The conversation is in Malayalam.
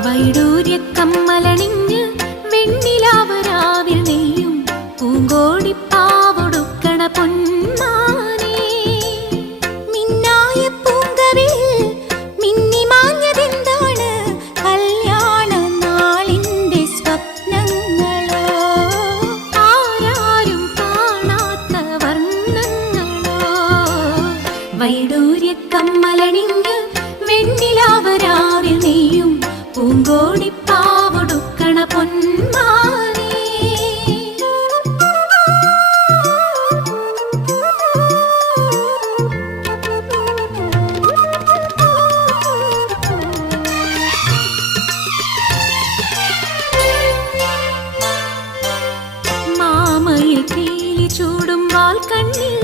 വൈഡൂര്യക്കമ്മലണിഞ്ഞ് വെണ്ണിലാവരാവിൽ നെയ്യും പൂങ്കോടിപ്പാവൊടുക്കണ പൊന്മാനേ. മിന്നായ പൂങ്കവിൽ മിന്നിമാഞ്ഞതെന്താണ്? കല്യാണ നാളിന്റെ സ്വപ്നങ്ങളോ, ആരാരും കാണാത്ത വർണ്ണങ്ങളോ. വൈഡൂര്യക്കമ്മലണിഞ്ഞ് വെണ്ണിലാവരാവിൽ നെയ്യും പൂങ്കോടിപ്പാവൊടുക്കണ പൊന്മാനേ. മാമയിൽ പീലി ചൂടും വാൽ കണ്ണിൽ